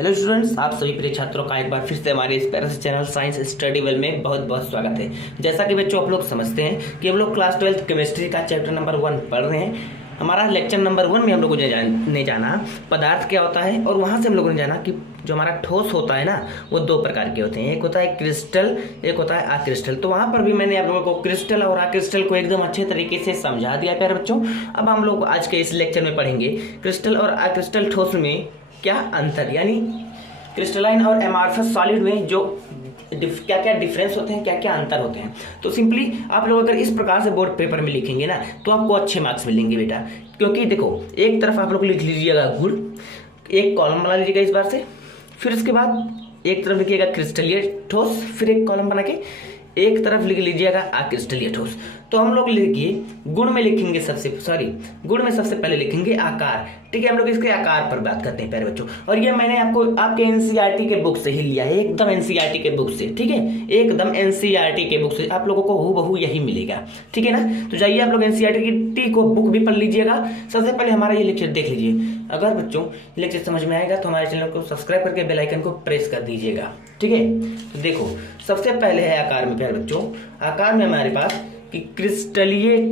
Hello students, आप सभी प्रिय छात्रों का एक बार फिर से हमारे इस प्यारे से चैनल साइंस स्टडी वेल में बहुत बहुत स्वागत है। जैसा कि बच्चों आप लोग समझते हैं कि हम लोग क्लास 12 केमिस्ट्री का चैप्टर नंबर 1 पढ़ रहे हैं। हमारा लेक्चर नंबर 1 में हम लोगों ने जाना पदार्थ क्या होता है, और वहाँ से हम लोगों ने जाना कि जो हमारा ठोस होता है ना वो दो प्रकार के होते हैं, एक होता है क्रिस्टल, एक होता है अक्रिस्टल। तो वहाँ पर भी मैंने आप लोगों को क्रिस्टल और अक्रिस्टल को एकदम अच्छे तरीके से समझा दिया प्यारे बच्चों। अब हम लोग आज के इस लेक्चर में पढ़ेंगे क्रिस्टल और अक्रिस्टल ठोस में क्या अंतर, यानी क्रिस्टलाइन और एमॉर्फस सॉलिड में जो क्या क्या डिफरेंस होते हैं, क्या क्या अंतर होते हैं। तो सिंपली आप लोग अगर इस प्रकार से बोर्ड पेपर में लिखेंगे ना तो आपको अच्छे मार्क्स मिलेंगे बेटा। क्योंकि देखो, एक तरफ आप लोग लिख लीजिएगा गुड़, एक कॉलम बना लीजिएगा इस बार से, फिर उसके बाद एक तरफ लिखिएगा क्रिस्टलीय ठोस, फिर एक कॉलम बना के एक तरफ लिख लीजिएगा अक्रिस्टलीय ठोस। तो हम लोग लिखिए गुण में लिखेंगे गुण में सबसे पहले लिखेंगे आकार। ठीक है, हम लोग इसके आकार पर बात करते हैं प्यारे बच्चों। और ये मैंने आपको आपके एनसीईआरटी के बुक से ही लिया है, एकदम एनसीईआरटी के बुक से। ठीक है, एकदम एनसीईआरटी के बुक से आप लोगों को हूबहू यही मिलेगा। ठीक है ना, तो जाइए आप लोग एनसीईआरटी की को बुक भी पढ़ लीजिएगा। सबसे पहले हमारा ये लेक्चर देख लीजिए। अगर बच्चों लेक्चर समझ में आएगा तो हमारे चैनल को सब्सक्राइब करके बेल आइकन को प्रेस कर दीजिएगा। ठीक है, तो देखो सबसे पहले है आकार में प्यारे बच्चों। आकार में हमारे पास कि क्रिस्टलीय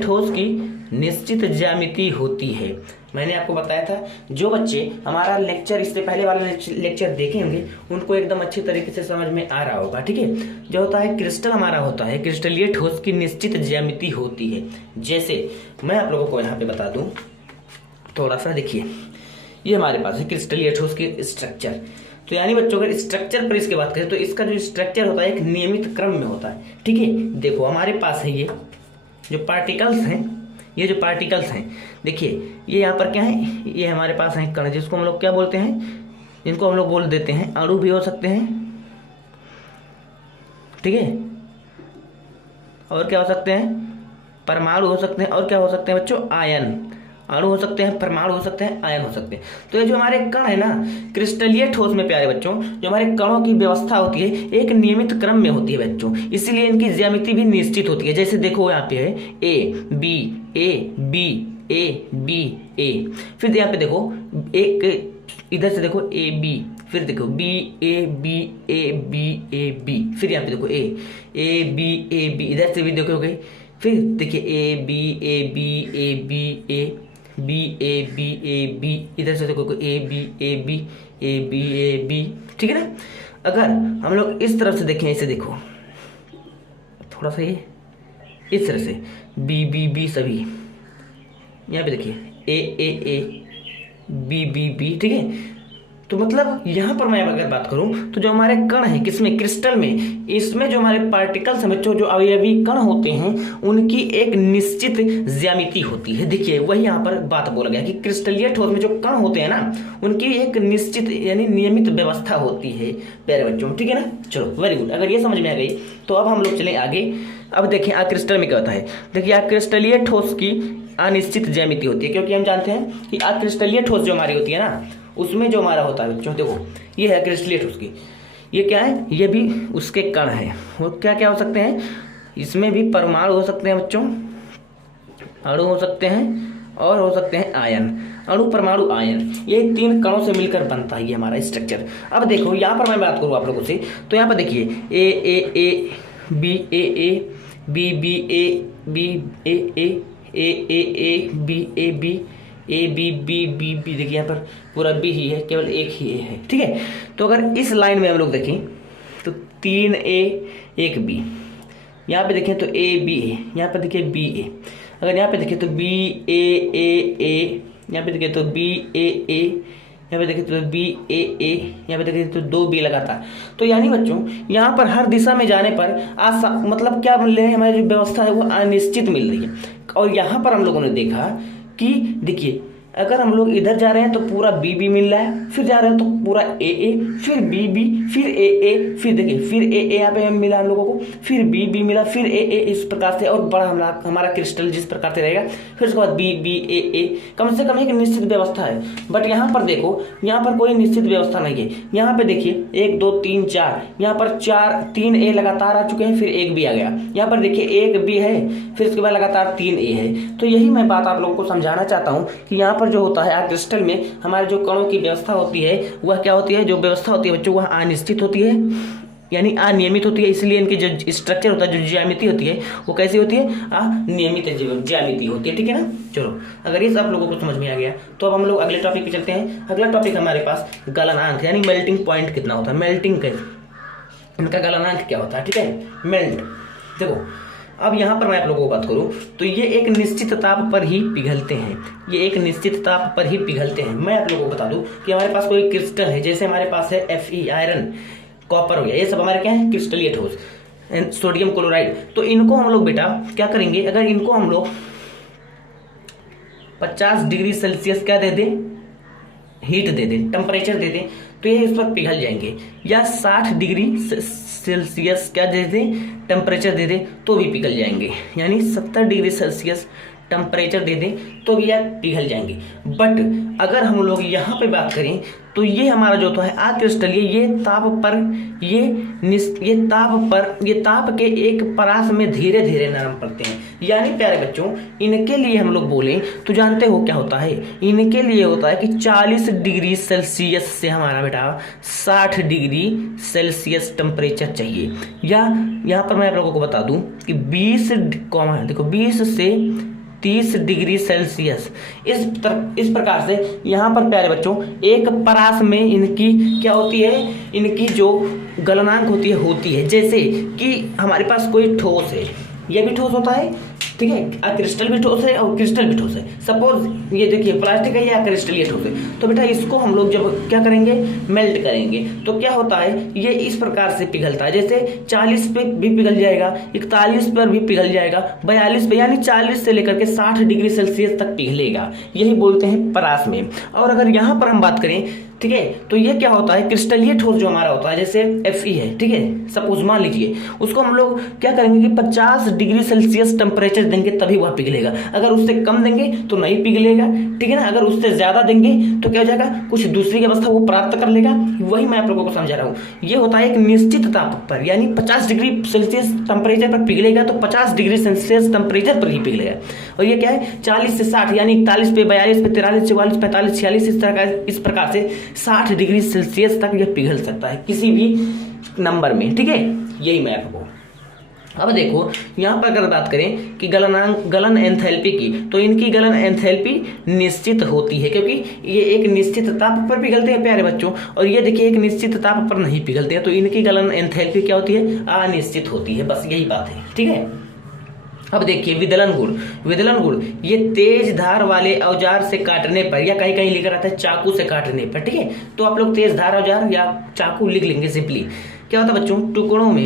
ठोस की निश्चित ज्यामिति होती है। मैंने आपको बताया था, जो बच्चे हमारा लेक्चर इससे पहले वाला लेक्चर देखे होंगे उनको एकदम अच्छे तरीके से समझ में आ रहा होगा। ठीक है, जो होता है क्रिस्टल हमारा होता है क्रिस्टलीय ठोस की निश्चित ज्यामिति होती है। जैसे मैं आप लोगों को यहाँ पे बता दूं, थोड़ा सा देखिए, ये हमारे पास है क्रिस्टलीय ठोस की स्ट्रक्चर। तो यानी बच्चों अगर स्ट्रक्चर पर इसकी बात करें तो इसका जो स्ट्रक्चर होता है एक नियमित क्रम में होता है। ठीक है, देखो हमारे पास है ये जो पार्टिकल्स हैं, देखिए ये यहाँ पर क्या है, ये हमारे पास है कण, जिसको हम लोग क्या बोलते हैं, जिनको हम लोग बोल देते हैं अणु भी हो सकते हैं। ठीक है, और क्या हो सकते हैं, परमाणु हो सकते हैं, और क्या हो सकते हैं बच्चों, आयन। अणु हो सकते हैं, परमाणु हो सकते हैं, आयन हो सकते हैं। तो ये जो हमारे कण है ना क्रिस्टलीय ठोस में प्यारे बच्चों, जो हमारे कणों की व्यवस्था होती है एक नियमित क्रम में होती है बच्चों, इसीलिए इनकी ज्यामिति भी निश्चित होती है। जैसे देखो यहाँ पे है A B A B A B A, फिर यहाँ पे देखो एक इधर से देखो ए बी, फिर देखो B A B A B A B, फिर यहाँ पे देखो ए बी ए बी, इधर से भी देखोगे, फिर देखिए A B A B A B A B A B A B, इधर से देखो A B A B A B A B. ठीक है ना, अगर हम लोग इस तरफ से देखें, इसे देखो थोड़ा सा, ये इस तरह से बी बी बी, सभी यहाँ पे देखिए ए बी बी बी। ठीक है, तो मतलब यहाँ पर मैं अगर बात करूं तो जो हमारे कण है किसमें, क्रिस्टल में, इसमें जो हमारे पार्टिकल्स हैं बच्चों, जो अवयवी कण होते हैं उनकी एक निश्चित ज्यामिति होती है। देखिए वही यहाँ पर बात बोला गया कि क्रिस्टलीय ठोस में जो कण होते हैं ना उनकी एक निश्चित यानी नियमित व्यवस्था होती है प्यारे बच्चों। ठीक है ना, चलो वेरी गुड। अगर ये समझ में आ गई तो अब हम लोग चलें आगे। अब देखिए अक्रिस्टल में क्या होता है। देखिए अक्रिस्टलीय ठोस की अनिश्चित ज्यामिति होती है, क्योंकि हम जानते हैं कि अक्रिस्टलीय ठोस जो हमारी होती है ना उसमें जो हमारा होता है बच्चों, देखो ये है क्रिस्टलीय ठोस की, ये क्या है, ये भी उसके कण है। वो क्या क्या हो सकते हैं, इसमें भी परमाणु हो सकते हैं बच्चों, अणु हो सकते हैं, और हो सकते हैं आयन। अणु, परमाणु, आयन, ये 3 कणों से मिलकर बनता है ये हमारा स्ट्रक्चर। अब देखो यहाँ पर मैं बात करूँ आप लोगों से, तो यहाँ पर देखिए A B A B B A B A B A B A B B B B, देखिए यहाँ पर पूरा बी ही है, केवल एक ही ए है। ठीक है, तो अगर इस लाइन में हम लोग देखें तो 3 ए 1 बी, यहाँ पे देखें तो ए बी ए, यहाँ पे देखिए बी ए, अगर यहाँ पे देखें तो बी ए, यहाँ पे देखें तो बी ए, यहाँ पे देखें तो बी ए, यहाँ पे देखें तो 2 बी लगातार। तो यानी बच्चों यहाँ पर हर दिशा में जाने पर मतलब क्या मिल रहे हैं, हमारी जो व्यवस्था है वो अनिश्चित मिल रही है। और यहाँ पर हम लोगों ने देखा कि देखिए अगर हम लोग इधर जा रहे हैं तो पूरा बी बी मिल रहा है, फिर जा रहे हैं तो पूरा ए फिर बी बी, फिर ए, फिर देखिए फिर ए यहाँ पे मिला हम लोगों को, फिर बी बी मिला, फिर ए, इस प्रकार से, और बड़ा हमारा क्रिस्टल जिस प्रकार से रहेगा, फिर उसके बाद बी बी ए, कम से कम एक निश्चित व्यवस्था है। बट यहाँ पर देखो, यहाँ पर कोई निश्चित व्यवस्था नहीं है। यहाँ पे देखिए 1 2 3 4, यहाँ पर 3 ए लगातार आ चुके हैं, फिर 1 बी आ गया, यहाँ पर देखिए 1 बी है, फिर उसके बाद लगातार 3 ए है। तो यही मैं बात आप लोगों को समझाना चाहता हूँ कि यहाँ पर जो होता है क्रिस्टल में हमारे जो कणों की व्यवस्था होती है वह क्या होती है, जो व्यवस्था होती है बच्चों वह अनिश्चित होती है, यानी अनियमित होती है। इसलिए इनकी जो स्ट्रक्चर होता है, जो ज्यामिति होती है वो कैसी होती है, अनियमित ज्यामिति होती है। ठीक है ना। चलो, अगर ये सब लोगों को समझ में आ गया तो अब हम लोग अगले टॉपिक पे चलते हैं। अगला टॉपिक हमारे पास गलनांक यानी मेल्टिंग पॉइंट कितना होता है, मेल्टिंग कैसे, इनका गलनांक क्या होता है। ठीक है, मेल्ट। देखो अब यहाँ पर मैं आप लोगों को बात करूँ तो ये एक निश्चित ताप पर ही पिघलते हैं, ये एक निश्चित ताप पर ही पिघलते हैं। मैं आप लोगों को बता दूं कि हमारे पास कोई क्रिस्टल है, जैसे हमारे पास है Fe आयरन, कॉपर हो गया, ये सब हमारे क्या है, क्रिस्टलीय ठोस, सोडियम क्लोराइड। तो इनको हम लोग बेटा क्या करेंगे, अगर इनको हम लोग 50 डिग्री सेल्सियस क्या दे दें, हीट दे दें, टेम्परेचर दे दें, तो ये इस पर पिघल जाएंगे। या 60 डिग्री सेल्सियस क्या दे दें, टेम्परेचर दे दें तो भी पिघल जाएंगे। यानी 70 डिग्री सेल्सियस टेम्परेचर दे दें तो भी यह पिघल जाएंगे। बट अगर हम लोग यहाँ पे बात करें तो ये हमारा जो तो है अक्रिस्टलीय, ये ताप पर ये ताप के एक परास में धीरे धीरे नरम पड़ते हैं। यानी प्यारे बच्चों, इनके लिए हम लोग बोलें तो जानते हो क्या होता है, इनके लिए होता है कि 40 डिग्री सेल्सियस से हमारा बेटा 60 डिग्री सेल्सियस टेम्परेचर चाहिए। या यहाँ पर मैं आप लोगों को बता दूं कि 20 से 30 डिग्री सेल्सियस इस प्रकार से यहाँ पर प्यारे बच्चों एक परास में इनकी क्या होती है, इनकी जो गलनांक होती है। जैसे कि हमारे पास कोई ठोस है, यह भी ठोस होता है, ठीक है, क्रिस्टल भी ठोस है और क्रिस्टल भी ठोस है। सपोज ये देखिए प्लास्टिक है या क्रिस्टल ठोस है, तो बेटा इसको हम लोग जब क्या करेंगे, मेल्ट करेंगे, तो क्या होता है, ये इस प्रकार से पिघलता है। जैसे 40 पे भी पिघल जाएगा, 41 पर भी पिघल जाएगा, 42 पे, यानी 40 से लेकर के 60 डिग्री सेल्सियस तक पिघलेगा। यही बोलते हैं परास में। और अगर यहाँ पर हम बात करें, ठीक है, तो ये क्या होता है, क्रिस्टलीय ठोस जो हमारा होता है, जैसे Fe है, ठीक है, सपोज मान लीजिए उसको हम लोग क्या करेंगे कि 50 डिग्री सेल्सियस टेम्परेचर देंगे तभी वह पिघलेगा। अगर उससे कम देंगे तो नहीं पिघलेगा, ठीक है ना। अगर उससे ज्यादा देंगे तो क्या हो जाएगा, कुछ दूसरी अवस्था वो प्राप्त कर लेगा। वही मैं आप लोगों को समझा रहा हूँ। ये होता है एक निश्चित ताप पर, यानी 50 डिग्री सेल्सियस टेम्परेचर पर पिघलेगा तो 50 डिग्री सेल्सियस टेम्परेचर पर ही पिघलेगा। और ये क्या है, 40 से 60, यानी 41 पे, 42 पे, 43, 44, 45, 46, इस प्रकार से 60 डिग्री सेल्सियस तक यह पिघल सकता है किसी भी नंबर में। ठीक है, यही मैं आपको। अब देखो यहाँ पर अगर बात करें कि गलन एंथैल्पी की, तो इनकी गलन एंथैल्पी निश्चित होती है, क्योंकि ये एक निश्चित ताप पर पिघलते हैं प्यारे बच्चों, और ये देखिए एक निश्चित ताप पर नहीं पिघलते हैं, तो इनकी गलन एंथैल्पी क्या होती है, अनिश्चित होती है। बस यही बात है। ठीक है, अब देखिए विदलन गुण ये तेज धार वाले औजार से काटने पर, या कहीं कहीं लिखा रहता है चाकू से काटने पर, ठीक है, तो आप लोग तेज धार औजार या चाकू लिख लेंगे सिंपली। क्या होता है बच्चों,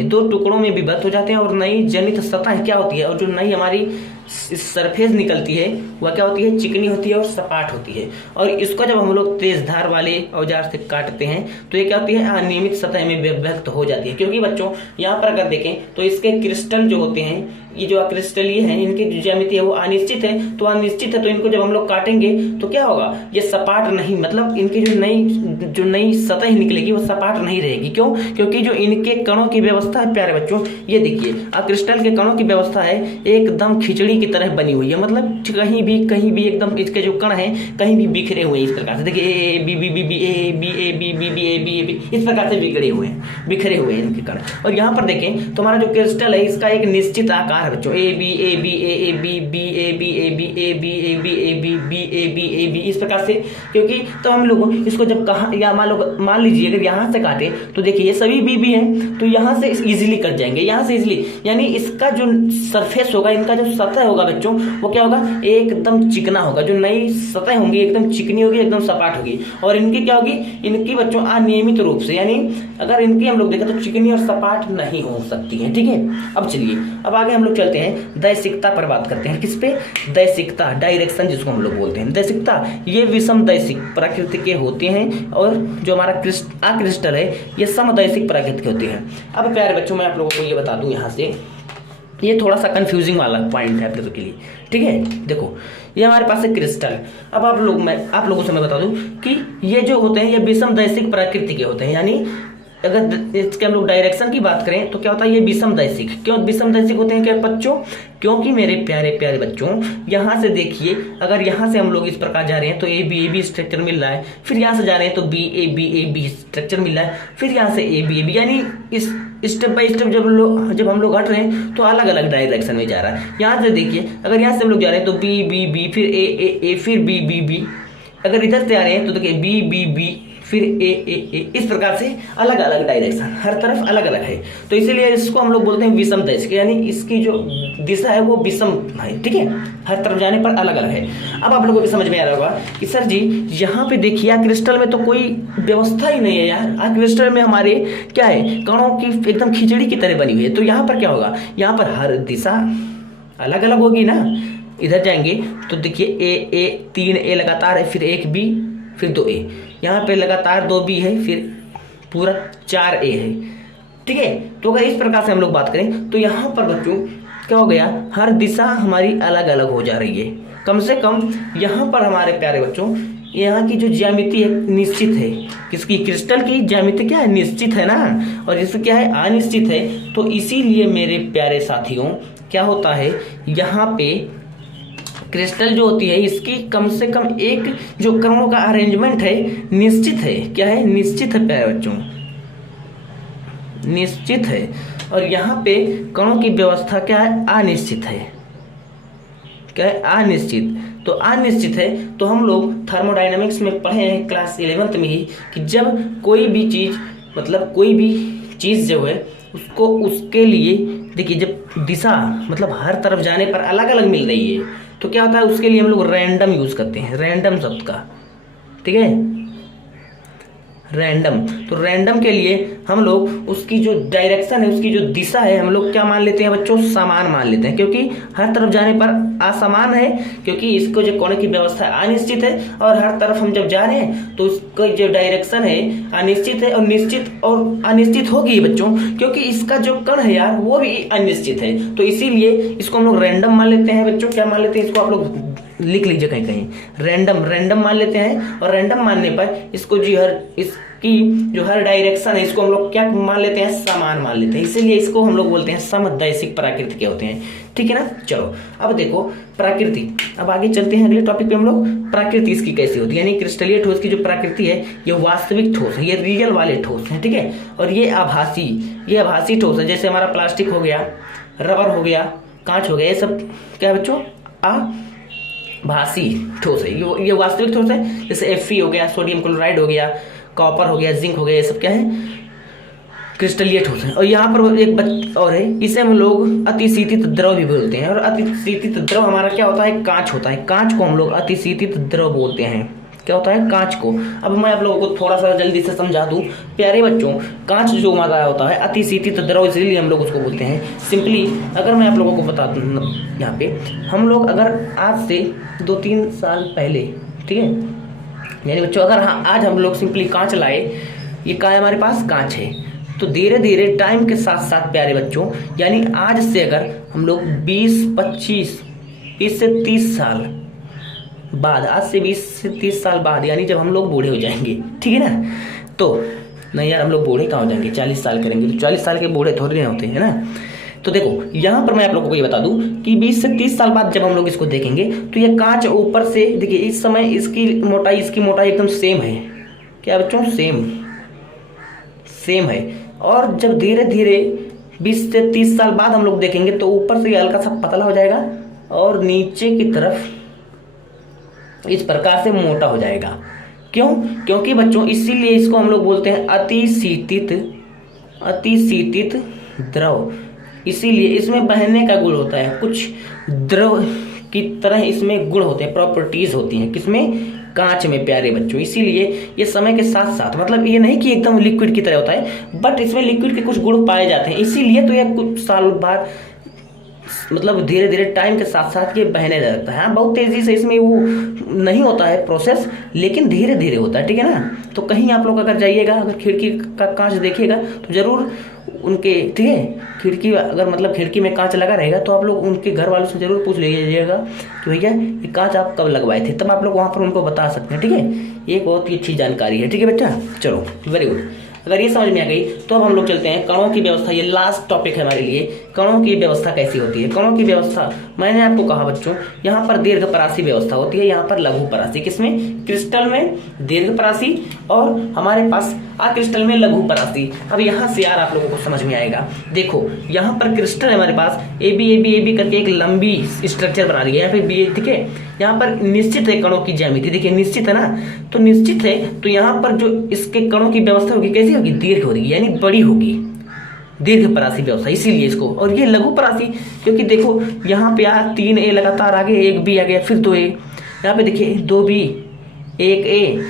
दो टुकड़ों में विभक्त हो जाते हैं और नई जनित सतह क्या होती है, और जो नई हमारी सरफेस निकलती है वह क्या होती है, चिकनी होती है और सपाट होती है। और इसको जब हम लोग तेज धार वाले औजार से काटते हैं तो ये क्या होती है, अनियमित सतह में विभक्त हो जाती है। क्योंकि बच्चों यहाँ पर अगर देखें तो इसके क्रिस्टल जो होते हैं, ये जो क्रिस्टलीय है, इनकी जो ज्यामिति है वो अनिश्चित है। तो अनिश्चित है तो इनको जब हम लोग काटेंगे तो क्या होगा, ये सपाट नहीं, मतलब इनकी जो नई सतह निकलेगी वो सपाट नहीं रहेगी। क्यों, क्योंकि जो इनके कणों की व्यवस्था है प्यारे बच्चों, ये देखिए क्रिस्टल के कणों की व्यवस्था है एकदम खिचड़ी की तरह बनी हुई है। मतलब कहीं भी एकदम इसके जो कण हैं कहीं भी बिखरे हुए हैं। इस प्रकार से देखिए A B B B B A B A B B B A B A B, इस प्रकार से बिखरे हुए हैं इनके कण। और यहाँ पर देखें तो हमारा जो क्रिस्टल है इसका एक निश्चित आकार है बच्चों, A B A B A B B A B A B A B A B A B B A B A B, इस प्रकार से। क्योंकि तो हम लोग इसको जब कहा, या मान लीजिए अगर यहाँ से काटे तो देखिए ये सभी बी हैं, तो यहाँ से इजीली कट जाएंगे, यहाँ से इजीली, यानी इसका जो सरफेस होगा, इनका जो सतह होगा बच्चों, वो क्या होगा, एकदम चिकना होगा। जो नई सतह होंगी एकदम चिकनी होगी, एकदम सपाट होगी। और इनकी क्या होगी, इनकी बच्चों अनियमित रूप से, यानी अगर इनकी हम लोग देखें तो चिकनी और सपाट नहीं हो सकती है। ठीक है, अब चलिए अब आगे हम लोग चलते हैं, दैशिकता पर बात करते हैं। किस पे, दैशिकता, डायरेक्शन जिसको हम लोग बोलते हैं। दैशिकता ये विषम दैशिक प्रकृति के होते हैं, और जो हमारा क्रिस्टल है ये समदैशिक प्रकृति के होते हैं। अब प्यारे बच्चों मैं आप लोगों को ये बता दूं, यहाँ से ये थोड़ा सा कंफ्यूजिंग वाला पॉइंट है आप लोगों के लिए। ठीक है, देखो ये हमारे पास है क्रिस्टल। अब आप लोगों से मैं बता दूं कि ये जो होते हैं ये विषम दैशिक प्रकृति के होते हैं, यानी अगर इसके हम लोग डायरेक्शन की बात करें तो क्या होता है, ये विषमदैशिक। क्यों विषमदैशिक होते हैं क्या बच्चों? क्योंकि मेरे प्यारे प्यारे बच्चों, यहाँ से देखिए, अगर यहाँ से हम लोग इस प्रकार जा रहे हैं तो ए बी स्ट्रक्चर मिल रहा है, फिर यहाँ से जा रहे हैं तो बी ए बी स्ट्रक्चर मिल रहा है, फिर यहाँ से ए बी, यानी इस स्टेप बाय स्टेप जब हम लोग हट रहे हैं तो अलग अलग डायरेक्शन में जा रहा है। यहाँ से देखिए, अगर यहाँ से हम लोग जा रहे हैं तो बी फिर ए फिर बी, अगर इधर से आ रहे हैं तो देखिए बी फिर ए, इस प्रकार से अलग अलग डायरेक्शन, हर तरफ अलग अलग है। तो इसीलिए इसको हम लोग बोलते हैं विषमदैशिक, यानी इसकी जो दिशा है वो विषम है, ठीक है, हर तरफ जाने पर अलग अलग है। अब आप लोगों को भी समझ में आ रहा होगा कि सर जी यहाँ पे देखिए, यार क्रिस्टल में तो कोई व्यवस्था ही नहीं है यार, क्रिस्टल में हमारे क्या है, कणों की एकदम खिचड़ी की तरह बनी हुई है। तो यहाँ पर क्या होगा, यहाँ पर हर दिशा अलग अलग होगी ना। इधर जाएंगे तो देखिए ए 3 ए लगातार है, फिर एक बी, फिर 2 ए, यहाँ पे लगातार 2 बी है, फिर पूरा 4 ए है, ठीक है। तो अगर इस प्रकार से हम लोग बात करें तो यहाँ पर बच्चों क्या हो गया, हर दिशा हमारी अलग अलग हो जा रही है। कम से कम यहाँ पर हमारे प्यारे बच्चों, यहाँ की जो ज्यामिति है निश्चित है, किसकी, क्रिस्टल की ज्यामिति क्या है, निश्चित है ना, और इससे क्या है, अनिश्चित है। तो इसीलिए मेरे प्यारे साथियों क्या होता है, यहाँ पे क्रिस्टल जो होती है इसकी कम से कम एक जो कणों का अरेंजमेंट है निश्चित है। क्या है, निश्चित है प्यारे बच्चों, निश्चित है। और यहाँ पे कणों की व्यवस्था क्या है, अनिश्चित है। क्या है, अनिश्चित। तो अनिश्चित है तो हम लोग थर्मोडायनामिक्स में पढ़े हैं क्लास 11th में ही कि जब कोई भी चीज, मतलब कोई भी चीज जो है उसको, उसके लिए देखिए, जब दिशा मतलब हर तरफ जाने पर अलग अलग मिल रही है तो क्या होता है, उसके लिए हम लोग रैंडम यूज करते हैं, रैंडम शब्द का, ठीक है, रैंडम। तो रैंडम के लिए हम लोग उसकी जो डायरेक्शन है, उसकी जो दिशा है, हम लोग क्या मान लेते हैं बच्चों, समान मान लेते हैं, क्योंकि हर तरफ जाने पर असमान है, क्योंकि इसको जो कोण की व्यवस्था है अनिश्चित है, और हर तरफ हम जब जा रहे हैं तो उसका जो डायरेक्शन है अनिश्चित है, और निश्चित और अनिश्चित होगी बच्चों, क्योंकि इसका जो कण है यार वो भी अनिश्चित है। तो इसीलिए इसको हम लोग रैंडम मान लेते हैं बच्चों। क्या मान लेते हैं इसको, आप लोग लिख लीजिए कहीं कहीं, रैंडम मान लेते हैं। और रैंडम मानने पर इसको जी इसकी जो हर डायरेक्शन है इसको हम लोग क्या मान लेते हैं, समान मान लेते हैं। इसीलिए इसको हम लोग बोलते हैं समदैशिक प्राकृति के होते हैं, ठीक है ना। चलो अब देखो प्राकृति, अब आगे चलते हैं अगले टॉपिक पे हम लोग। प्राकृति इसकी कैसी होती है, यानी क्रिस्टलीय ठोस की जो प्राकृति है ये वास्तविक ठोस है, ये रियल वाले ठोस है, ठीक है। और ये आभासी ठोस है, जैसे हमारा प्लास्टिक हो गया, रबर हो गया, कांच हो गया, ये सब क्या है बच्चों, आभासी ठोस है। ये वास्तविक ठोस है, जैसे Fe हो गया, सोडियम क्लोराइड हो गया, कॉपर हो गया, जिंक हो गया, ये सब क्या है, क्रिस्टलीय ठोस है। और यहाँ पर एक बात और है, इसे हम लोग अतिशीतित द्रव भी बोलते हैं। और अतिशीतित द्रव हमारा क्या होता है, कांच होता है। कांच को हम लोग अतिशीतित द्रव बोलते हैं। क्या होता है, कांच को। अब मैं आप लोगों को थोड़ा सा जल्दी से समझा दूं प्यारे बच्चों, कांच जो हमारा होता है अतिशीतित द्रव, इसलिए हम लोग उसको बोलते हैं। सिंपली अगर मैं आप लोगों को बता दूं, यहाँ पे हम लोग अगर आज से 2-3 साल पहले, ठीक है, यानी बच्चों अगर हाँ आज हम लोग सिंपली कांच लाए, ये क्या है हमारे पास, कांच है। तो धीरे धीरे टाइम के साथ साथ प्यारे बच्चों, यानी आज से अगर हम लोग 20 से 30 साल बाद, आज से 20 से 30 साल बाद, यानी जब हम लोग बूढ़े हो जाएंगे, ठीक है ना, तो नहीं यार हम लोग बूढ़े कहाँ हो जाएंगे, 40 साल करेंगे तो 40 साल के बूढ़े थोड़े नहीं होते हैं ना। तो देखो यहाँ पर मैं आप लोगों को ये बता दूं कि 20 से 30 साल बाद जब हम लोग इसको देखेंगे तो ये कांच ऊपर से देखिए, इस समय इसकी मोटाई एकदम सेम है। क्या बच्चों, सेम है। और जब धीरे धीरे 20 से 30 साल बाद हम लोग देखेंगे तो ऊपर से हल्का सा पतला हो जाएगा और नीचे की तरफ इस प्रकार से मोटा हो जाएगा। क्यों, क्योंकि बच्चों इसीलिए इसको हम लोग बोलते हैं अतिशीतित द्रव। इसीलिए इसमें बहने का गुण होता है, कुछ द्रव की तरह इसमें गुण होते हैं, प्रॉपर्टीज होती हैं, किसमें, कांच में प्यारे बच्चों। इसीलिए ये समय के साथ साथ, मतलब ये नहीं कि एकदम लिक्विड की तरह होता है, बट इसमें लिक्विड के कुछ गुण पाए जाते हैं। इसीलिए तो ये कुछ साल बाद, मतलब धीरे धीरे टाइम के साथ साथ ये बहने लगता है। बहुत तेजी से इसमें वो नहीं होता है प्रोसेस, लेकिन धीरे धीरे होता है, ठीक है ना। तो कहीं आप लोग अगर जाइएगा, अगर खिड़की का कांच देखिएगा तो जरूर उनके, ठीक है, खिड़की अगर मतलब खिड़की में कांच लगा रहेगा तो आप लोग उनके घर वालों से जरूर पूछ लीजिएगा कि भैया ये कांच आप कब लगवाए थे, तब आप लोग वहाँ पर उनको बता सकते हैं, ठीक है। ये बहुत ही अच्छी जानकारी है, ठीक है बच्चा। चलो वेरी गुड। अगर ये समझ में आ गई तो अब हम लोग चलते हैं कणों की व्यवस्था। ये लास्ट टॉपिक है हमारे लिए, कणों की व्यवस्था कैसी होती है। कणों की व्यवस्था मैंने आपको कहा बच्चों, यहाँ पर दीर्घपरासी व्यवस्था होती है, यहाँ पर लघुपरासी। किसमें? क्रिस्टल में दीर्घपरासी और हमारे पास अक्रिस्टल में लघुपरासी। अब यहाँ से यार आप लोगों को समझ में आएगा। देखो यहाँ पर क्रिस्टल है हमारे पास, ए बी करके एक लंबी स्ट्रक्चर बना दी है यहाँ पे बी, ठीक है। यहाँ पर निश्चित है कणों की ज्यामिति, देखिए निश्चित है ना, तो निश्चित है तो यहाँ पर जो इसके कणों की व्यवस्था होगी कैसी होगी? दीर्घ होगी, यानी बड़ी होगी, दीर्घपरासी व्यवस्था, इसीलिए इसको। और ये लघुपरासी, क्योंकि देखो यहाँ पे यार 3 ए लगातार आगे, एक बी आ गया, फिर 2 ए, यहाँ पे देखिए 2 बी, 1 ए,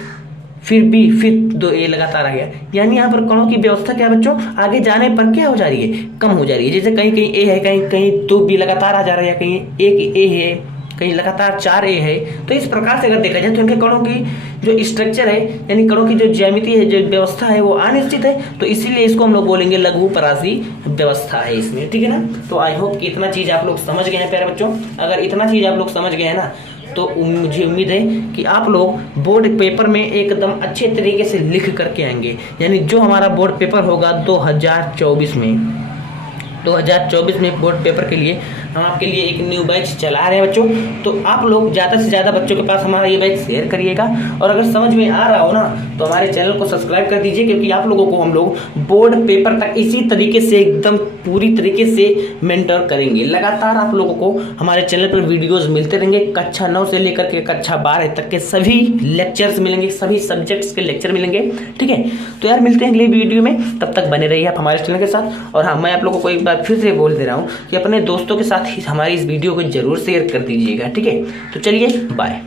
फिर बी, फिर 2 ए लगातार आ गया, यानी यहाँ पर कणों की व्यवस्था क्या है बच्चों? आगे जाने पर क्या हो जा रही है? कम हो जा रही है। जैसे कहीं कहीं ए है, कहीं कहीं 2 बी लगातार आ जा रहा है, कहीं 1 ए है, कहीं लगातार 4 ए है। तो इस प्रकार से अगर देखा जाए तो इनके कणों की जो स्ट्रक्चर है, यानी कणों की जो ज्यामिति है, जो व्यवस्था है, वो अनिश्चित है, तो इसीलिए इसको हम लोग बोलेंगे लघुपरासी व्यवस्था है इसमें, ठीक है ना। तो आई होप कि इतना चीज आप लोग समझ गए हैं प्यारे बच्चों। अगर इतना चीज आप लोग समझ गए हैं ना, तो मुझे उम्मीद है कि आप लोग बोर्ड पेपर में एकदम अच्छे तरीके से लिख करके आएंगे। यानी जो हमारा बोर्ड पेपर होगा 2024 में बोर्ड पेपर के लिए हम आपके लिए एक न्यू बैच चला रहे हैं बच्चों। तो आप लोग ज़्यादा से ज़्यादा बच्चों के पास हमारा ये बैच शेयर करिएगा, और अगर समझ में आ रहा हो ना तो हमारे चैनल को सब्सक्राइब कर दीजिए, क्योंकि आप लोगों को हम लोग बोर्ड पेपर तक इसी तरीके से एकदम पूरी तरीके से मेंटर करेंगे। लगातार आप लोगों को हमारे चैनल पर वीडियोज़ मिलते रहेंगे। कक्षा 9 से लेकर के कक्षा 12 तक के सभी लेक्चर्स मिलेंगे, सभी सब्जेक्ट्स के लेक्चर मिलेंगे, ठीक है। तो यार मिलते हैं अगले वीडियो में, तब तक बने रहिए आप हमारे चैनल के साथ। और हाँ, मैं आप लोगों को एक बार फिर से बोल दे रहा हूँ कि अपने दोस्तों के साथ हमारी इस वीडियो को जरूर शेयर कर दीजिएगा, ठीक है। तो चलिए बाय।